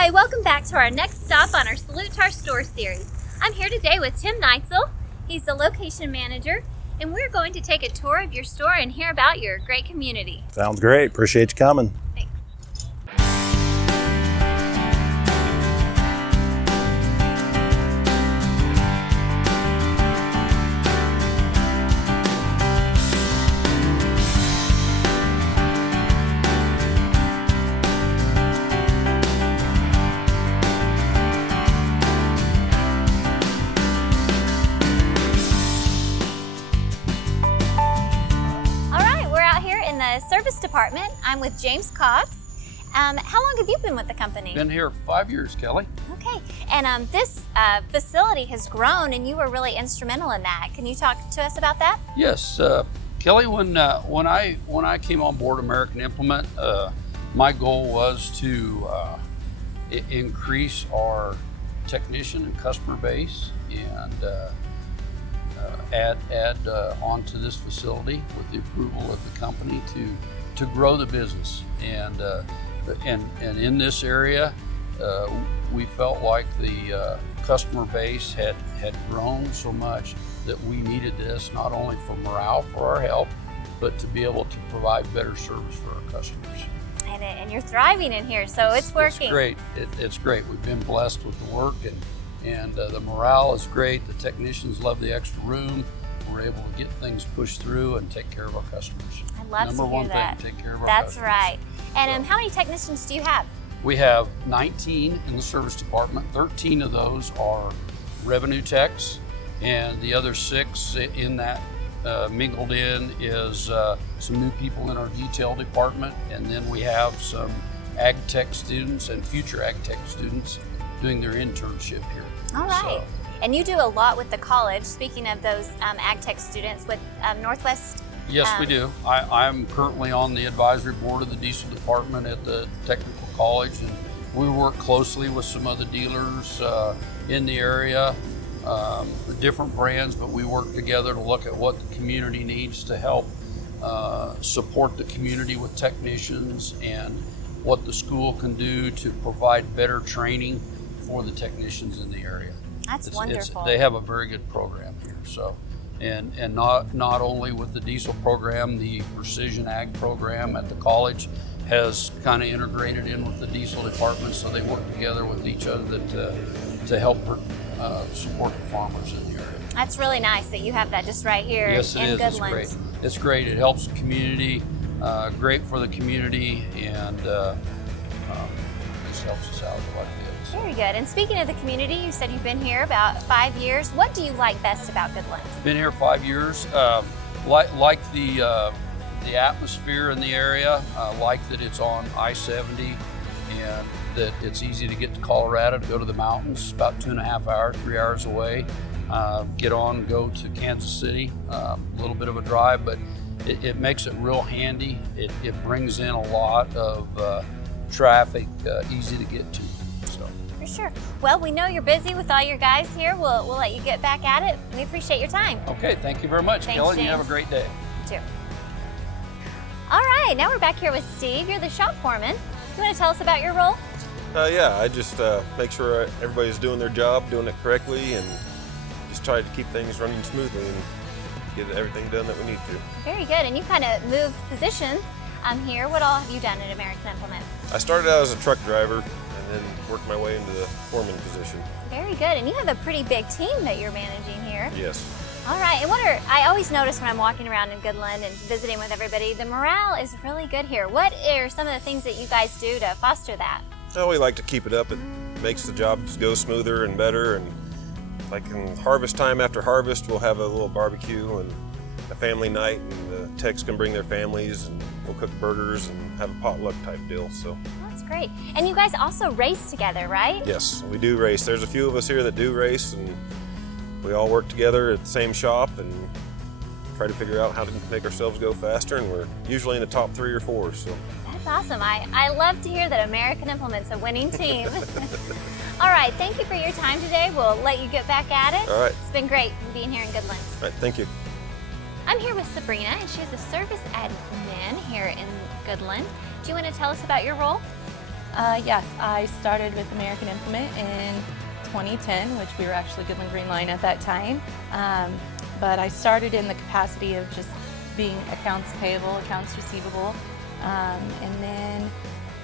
Hi, welcome back to our next stop on our Salute to Our Store series. I'm here today with Tim Neitzel. He's the location manager, and we're going to take a tour of your store and hear about your great community. Sounds great. Appreciate you coming. Thanks. The service department. I'm with James Cox. How long have you been with the company? Been here 5 years, Kelly. Okay, and this facility has grown, and you were really instrumental in that. Can you talk to us about that? Yes, Kelly. When I came on board American Implement, my goal was to increase our technician and customer base and add onto this facility with the approval of the company to grow the business. And in this area, we felt like the customer base had grown so much that we needed this not only for morale, for our help, but to be able to provide better service for our customers. And you're thriving in here, so it's working. It's great. It's great. We've been blessed with the work, and the morale is great. The technicians love the extra room. We're able to get things pushed through and take care of our customers. I love Number to hear one that. thing, take care of our That's customers. right. And how many technicians do you have? We have 19 in the service department. 13 of those are revenue techs, and the other 6 in that mingled in is some new people in our detail department, and then we have some ag tech students and future ag tech students doing their internship here. All right. And you do a lot with the college. Speaking of those ag tech students with Northwest. Yes, we do. I'm currently on the advisory board of the diesel department at the technical college, and we work closely with some other dealers in the area, different brands, but we work together to look at what the community needs to help support the community with technicians and what the school can do to provide better training for the technicians in the area. That's wonderful. They have a very good program here. So, and not only with the diesel program, the precision ag program at the college has kind of integrated in with the diesel department, so they work together with each other to help support the farmers in the area. That's really nice that you have that just right here yes, it in is. Goodland. It's great. It's great. It helps the community. Great for the community, and just helps us out quite a bit. Very good. And speaking of the community, you said you've been here about 5 years. What do you like best about Goodland? Been here 5 years. Like the atmosphere in the area. Like that it's on I-70 and that it's easy to get to Colorado, to go to the mountains, about 2.5 hours, 3 hours away. Get on, go to Kansas City, a little bit of a drive, but it makes it real handy. It brings in a lot of traffic, easy to get to. For sure. Well, we know you're busy with all your guys here. We'll let you get back at it. We appreciate your time. Okay, thank you very much, Thanks, Kelly. James. You have a great day. You too. All right, now we're back here with Steve. You're the shop foreman. You want to tell us about your role? Yeah, I just make sure everybody's doing their job, doing it correctly, and just try to keep things running smoothly and get everything done that we need to. Very good. And you kind of moved positions here. What all have you done at American Implement? I started out as a truck driver and then worked my way into the foreman position. Very good. And you have a pretty big team that you're managing here. Yes. All right. And I always notice when I'm walking around in Goodland and visiting with everybody, the morale is really good here. What are some of the things that you guys do to foster that? Well, we like to keep it up. It makes the job go smoother and better. And like in harvest time, after harvest, we'll have a little barbecue and a family night, and the techs can bring their families, and we'll cook burgers and have a potluck type deal. So that's great. And you guys also race together, right? Yes, we do race. There's a few of us here that do race, and we all work together at the same shop and try to figure out how to make ourselves go faster, and we're usually in the top 3 or 4. So that's awesome. I love to hear that American Implement's a winning team. All right, thank you for your time today. We'll let you get back at it. All right. It's been great being here in Goodland. All right, thank you. I'm here with Sabrina, and she's a service admin here in Goodland. Do you want to tell us about your role? Yes, I started with American Implement in 2010, which we were actually Goodland Green Line at that time. But I started in the capacity of just being accounts payable, accounts receivable, and then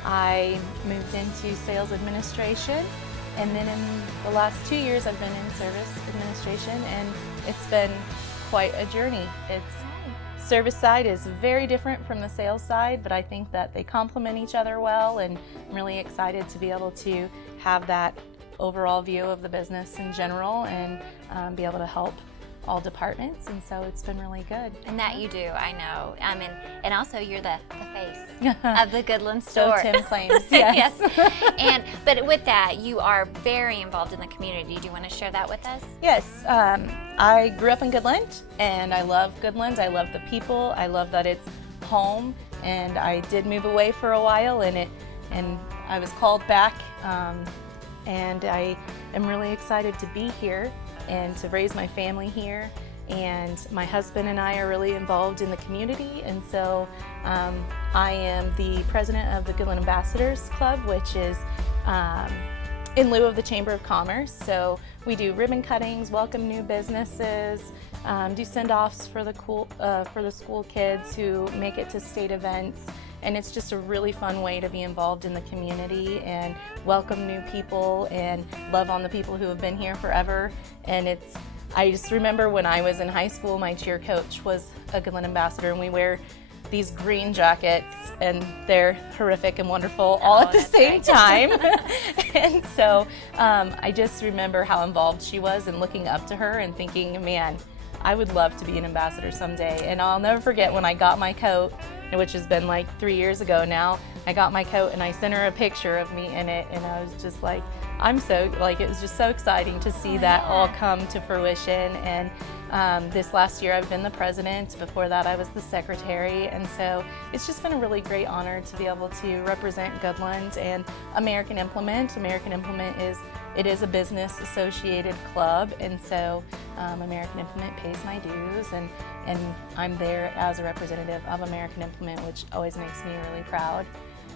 I moved into sales administration. And then in the last 2 years, I've been in service administration, and it's been quite a journey. Service side is very different from the sales side, but I think that they complement each other well, and I'm really excited to be able to have that overall view of the business in general and be able to help all departments, and so it's been really good. And that you do, I know. And also you're the face of the Goodland store. So Tim claims, yes. Yes. But with that, you are very involved in the community. Do you want to share that with us? Yes, I grew up in Goodland, and I love Goodland. I love the people. I love that it's home, and I did move away for a while, and I was called back, and I am really excited to be here and to raise my family here. And my husband and I are really involved in the community, and so I am the president of the Goodland Ambassadors Club, which is in lieu of the Chamber of Commerce. So we do ribbon cuttings, welcome new businesses, do send-offs for the school kids who make it to state events. And it's just a really fun way to be involved in the community and welcome new people and love on the people who have been here forever. And I just remember when I was in high school, my cheer coach was a Goodland ambassador, and we wear these green jackets, and they're horrific and wonderful all at the same time. And so I just remember how involved she was and looking up to her and thinking, man, I would love to be an ambassador someday. And I'll never forget when I got my coat, which has been like 3 years ago now. I got my coat and I sent her a picture of me in it, and I was just like, it was just so exciting to see that all come to fruition. And this last year I've been the president. Before that I was the secretary, and so it's just been a really great honor to be able to represent Goodland and American Implement. American Implement is a business associated club, and so American Implement pays my dues, and I'm there as a representative of American Implement, which always makes me really proud.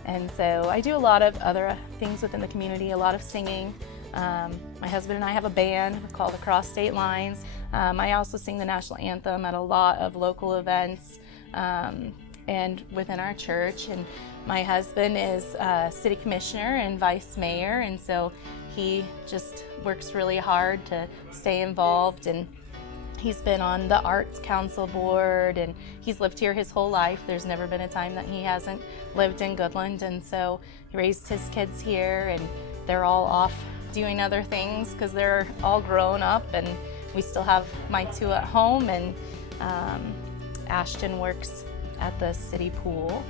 And so I do a lot of other things within the community, a lot of singing. My husband and I have a band called Across State Lines. I also sing the national anthem at a lot of local events and within our church. And my husband is city commissioner and vice mayor, and so he just works really hard to stay involved. And he's been on the Arts Council board, and he's lived here his whole life. There's never been a time that he hasn't lived in Goodland, and so he raised his kids here, and they're all off doing other things because they're all grown up, and we still have my two at home. And Ashton works at the city pool,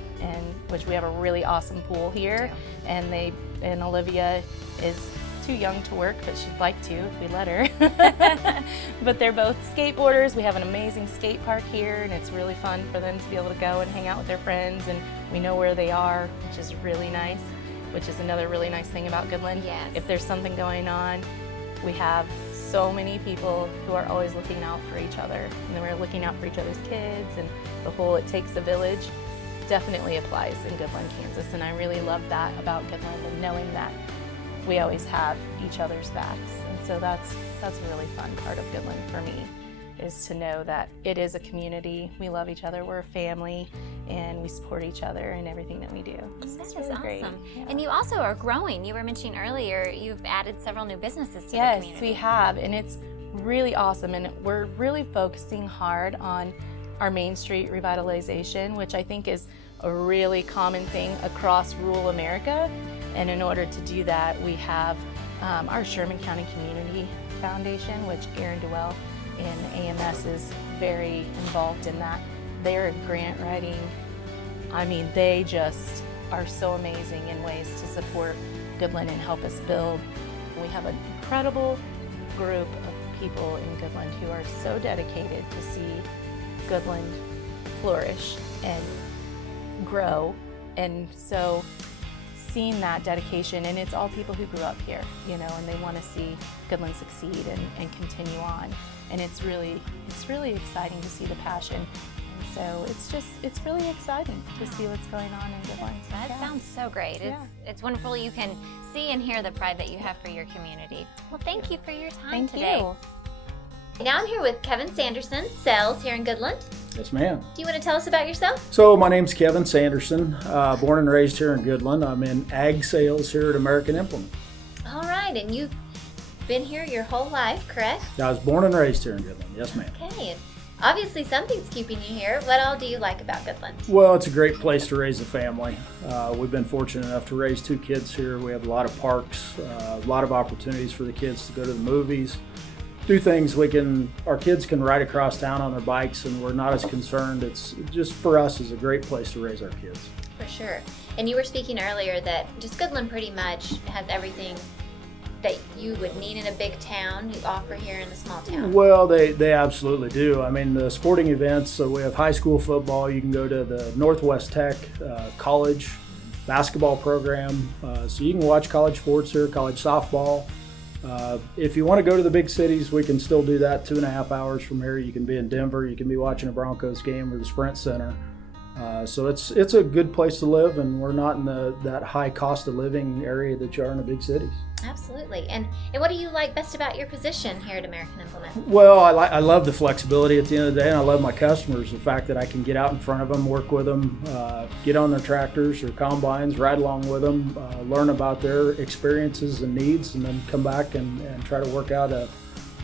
which we have a really awesome pool here, and Olivia is too young to work, but she'd like to if we let her. But they're both skateboarders. We have an amazing skate park here, and it's really fun for them to be able to go and hang out with their friends, and we know where they are, which is really nice, which is another really nice thing about Goodland. Yes. If there's something going on, we have so many people who are always looking out for each other, and then we're looking out for each other's kids, and the whole "it takes a village" definitely applies in Goodland, Kansas, and I really love that about Goodland, and knowing that we always have each other's backs. And so that's a really fun part of Goodland for me, is to know that it is a community. We love each other, we're a family, and we support each other in everything that we do. So That is really awesome. great. Yeah. And you also are growing. You were mentioning earlier you've added several new businesses to the community. Yes, we have, and it's really awesome, and we're really focusing hard on our Main Street revitalization, which I think is a really common thing across rural America. And in order to do that, we have our Sherman County Community Foundation, which Aaron Dewell in AMS is very involved in that. They're grant writing. I mean, they just are so amazing in ways to support Goodland and help us build. We have an incredible group of people in Goodland who are so dedicated to see Goodland flourish and grow. And so seeing that dedication, and it's all people who grew up here, and they want to see Goodland succeed and continue on. And it's really exciting to see the passion So it's really exciting to see what's going on in Goodland. That sounds so great. It's wonderful you can see and hear the pride that you have for your community. Well, thank you for your time today. You. Now I'm here with Kevin Sanderson, sales here in Goodland. Yes, ma'am. Do you want to tell us about yourself? So my name's Kevin Sanderson, born and raised here in Goodland. I'm in ag sales here at American Implement. All right, and you've been here your whole life, correct? I was born and raised here in Goodland. Yes, ma'am. Okay, and obviously something's keeping you here. What all do you like about Goodland? Well, it's a great place to raise a family. We've been fortunate enough to raise 2 kids here. We have a lot of parks, a lot of opportunities for the kids to go to the movies, do things our kids can ride across town on their bikes, and we're not as concerned. It's just, for us, is a great place to raise our kids. For sure. And you were speaking earlier that just Goodland pretty much has everything that you would need in a big town, you offer here in a small town. Well, they absolutely do. I mean, the sporting events, so we have high school football. You can go to the Northwest Tech college basketball program. So you can watch college sports here, college softball. If you want to go to the big cities, we can still do that 2.5 hours from here. You can be in Denver, you can be watching a Broncos game or the Sprint Center. So it's a good place to live, and we're not in that high cost of living area that you are in the big cities. Absolutely. And what do you like best about your position here at American Implement? Well, I love the flexibility at the end of the day, and I love my customers. The fact that I can get out in front of them, work with them, get on their tractors or combines, ride along with them, learn about their experiences and needs, and then come back and try to work out an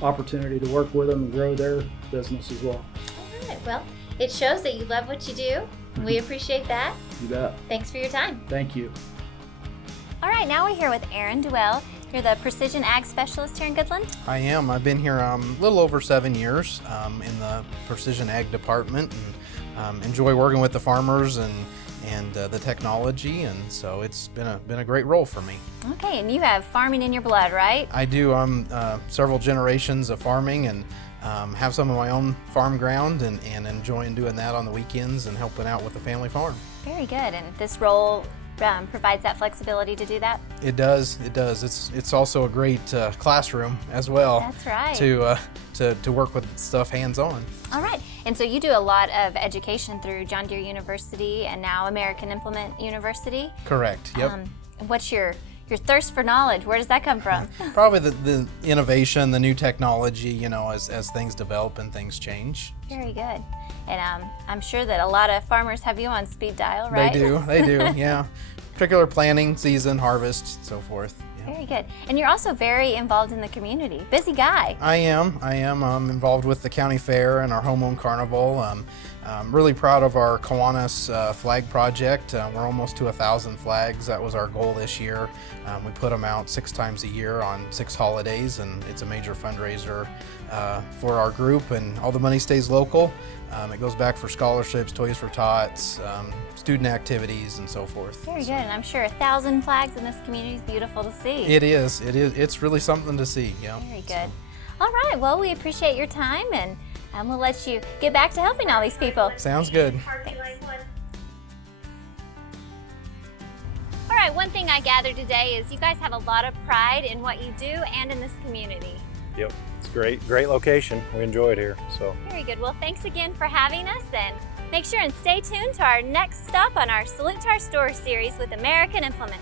opportunity to work with them and grow their business as well. All right. Well, it shows that you love what you do. We appreciate that. You bet. Thanks for your time. Thank you. All right, now we're here with Aaron Duell. You're the Precision Ag Specialist here in Goodland. I am. I've been here a little over 7 years in the Precision Ag department, and enjoy working with the farmers and the technology, and so it's been a great role for me. Okay, and you have farming in your blood, right? I do. I'm several generations of farming, and have some of my own farm ground, and enjoying doing that on the weekends and helping out with the family farm. Very good. And this role provides that flexibility to do that? It does. It does. It's also a great classroom as well. That's right. To work with stuff hands-on. All right. And so you do a lot of education through John Deere University and now American Implement University. Correct. Yep. What's your thirst for knowledge? Where does that come from? Probably the innovation, the new technology, as things develop and things change. Very good. And I'm sure that a lot of farmers have you on speed dial, right? They do, yeah. Particular planting, season, harvest, so forth. Yeah. Very good. And you're also very involved in the community. Busy guy. I am. I'm involved with the county fair and our home-owned carnival. I'm really proud of our Kiwanis flag project. We're almost to 1,000 flags. That was our goal this year. We put them out 6 times a year on 6 holidays, and it's a major fundraiser for our group, and all the money stays local. It goes back for scholarships, Toys for Tots, student activities, and so forth. Very good, and I'm sure 1,000 flags in this community is beautiful to see. It is. It's really something to see. Yeah. Very good. All right. Well, we appreciate your time, and we'll let you get back to helping all these people. Sounds good. Thanks. All right. One thing I gathered today is you guys have a lot of pride in what you do and in this community. Yep, it's great location. We enjoy it here. So very good. Well, thanks again for having us, and make sure and stay tuned to our next stop on our Salute to Our Store series with American Implement.